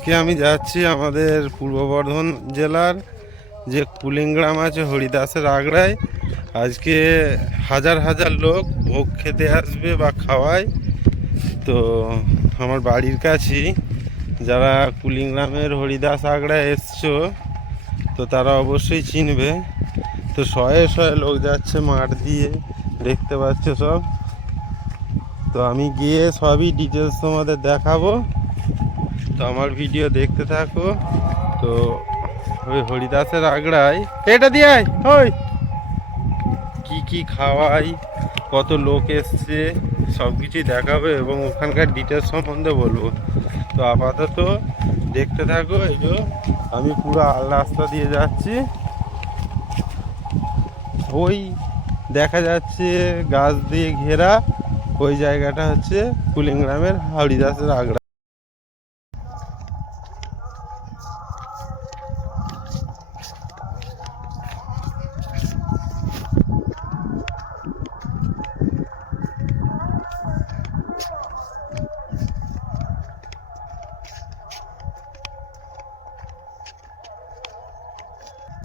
আজকে আমি যাচ্ছি আমাদের পূর্ব বর্ধমান জেলার যে কুলিংগ্রাম আছে হরিদাসের আগ্রায়। আজকে হাজার হাজার লোক ভোগ খেতে আসবে বা খাওয়ায়। তো আমার বাড়ির কাছেই যারা কুলিংগ্রামের হরিদাস আগ্রায় এসছো তো তারা অবশ্যই চিনবে। তো শয়ে শয়ে লোক যাচ্ছে মাঠ দিয়ে, দেখতে পাচ্ছ সব। তো আমি গিয়ে সবই ডিটেলস তোমাদের দেখাবো, তো আমার ভিডিও দেখতে থাকো। তো ওই হরিদাসের আগ্রায় এটা দিয়ে ওই কি খাওয়াই, কত লোক এসছে, সব কিছুই দেখাবো এবং ওখানকার ডিটেলস সম্বন্ধে বলবো। তো আপাতত দেখতে থাকো। এই যে আমি পুরো আল রাস্তা দিয়ে যাচ্ছি, ওই দেখা যাচ্ছে গাছ দিয়ে ঘেরা, ওই জায়গাটা হচ্ছে কুলিংগ্রামের হরিদাসের আগ্রা।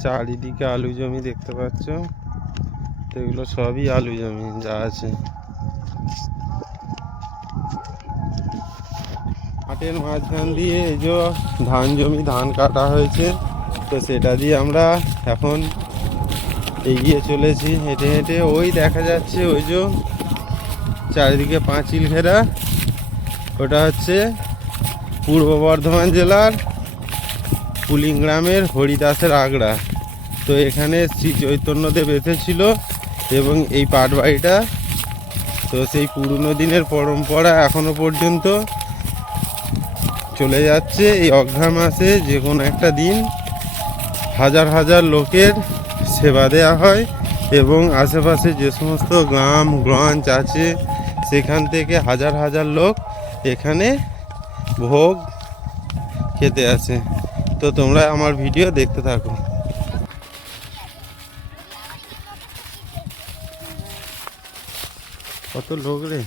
চারিদিকে আলু জমি দেখতে পাচ্ছ, তো এগুলো সবই আলু জমি যা আছে। মাঠের মাঝখান দিয়ে এই যে ধান জমি, ধান কাটা হয়েছে, তো সেটা দিয়ে আমরা এখন এগিয়ে চলেছি হেঁটে হেঁটে। ওই দেখা যাচ্ছে ওই যে চারিদিকে পাঁচিল ঘেরা, ওটা হচ্ছে পূর্ব বর্ধমান জেলার কুলিংগ্রামের হরিদাসের আগ্রা। তো এখানে শ্রী চৈতন্যদেব এসেছিল এবং এই পাটবাড়িটা, তো সেই পুরনো দিনের পরম্পরা এখনো পর্যন্ত চলে যাচ্ছে। এই অঘ্রাণ মাসে যে কোনো একটা দিন হাজার হাজার লোকের সেবা দেওয়া হয় এবং আশেপাশে যে সমস্ত গ্রামগঞ্জ আছে সেখান থেকে হাজার হাজার লোক এখানে ভোগ খেতে আসে। তো তোমরা আমার ভিডিও দেখতে থাকো। কত লোক রে!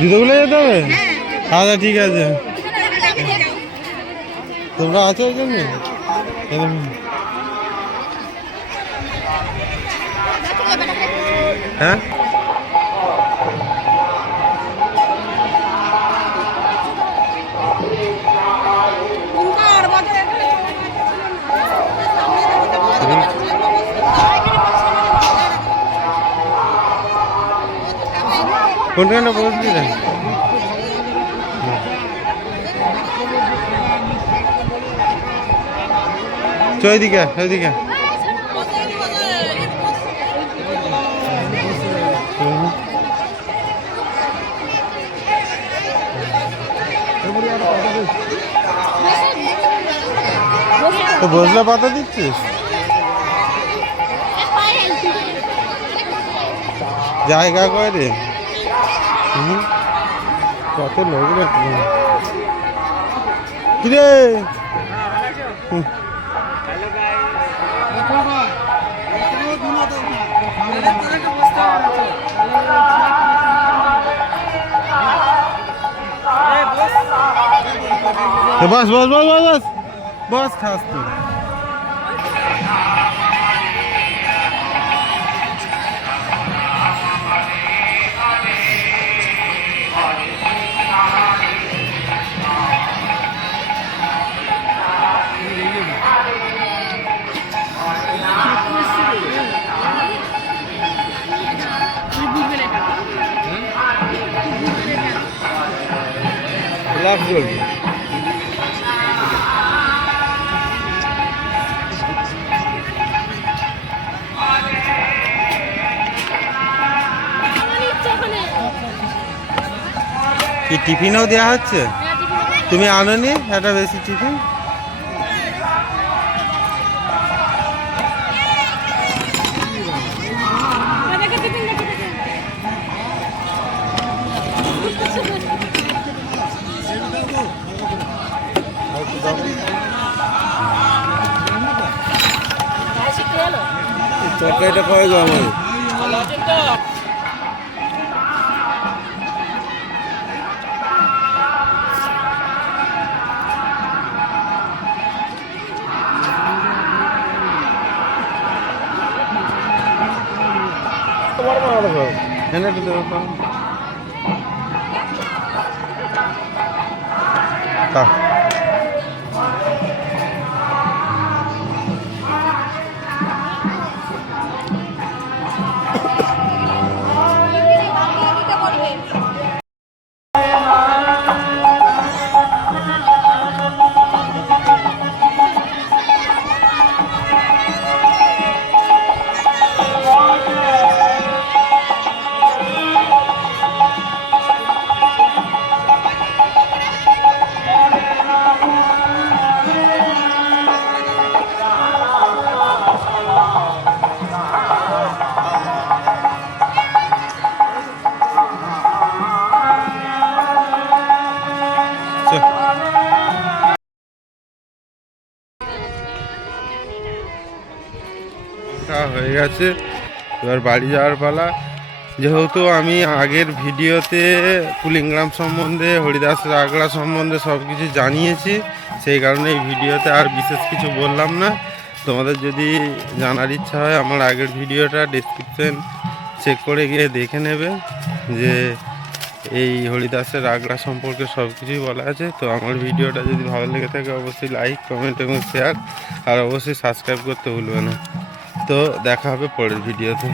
জুতোগুলো যেতে হবে? আচ্ছা ঠিক আছে, তোমরা আছো ওই জন্য। হ্যাঁ কোনখানে বলছিলেন? ওইদিকে ওইদিকে তো বসলে পাতা দিচ্ছিস? জায়গা কয় রে? কত লোক রে কিরে? বস বস বস বস বস বস খাস তো। লাভ করবি কি টিফিনও দেওয়া হচ্ছে? তুমি আনোনি একটা বেশি টিফিন? তরকারিটা কয় গো আমার? এনে তো দেবো তা হয়ে গেছে। এবার বাড়ি যাওয়ার পালা। যেহেতু আমি আগের ভিডিওতে কুলিংগ্রাম সম্বন্ধে, হরিদাস রাগড়া সম্বন্ধে সব কিছু জানিয়েছি, সেই কারণে এই ভিডিওতে আর বিশেষ কিছু বললাম না। তোমাদের যদি জানার ইচ্ছা হয় আমার আগের ভিডিওটা ডেসক্রিপশন চেক করে গিয়ে দেখে নেবে, যে এই হরিদাসের রাগড়া সম্পর্কে সব কিছুই বলা আছে। তো আমার ভিডিওটা যদি ভালো লেগে থাকে অবশ্যই লাইক, কমেন্ট এবং শেয়ার, আর অবশ্যই সাবস্ক্রাইব করতে ভুলবে না। তো দেখা হবে পরের ভিডিওতে।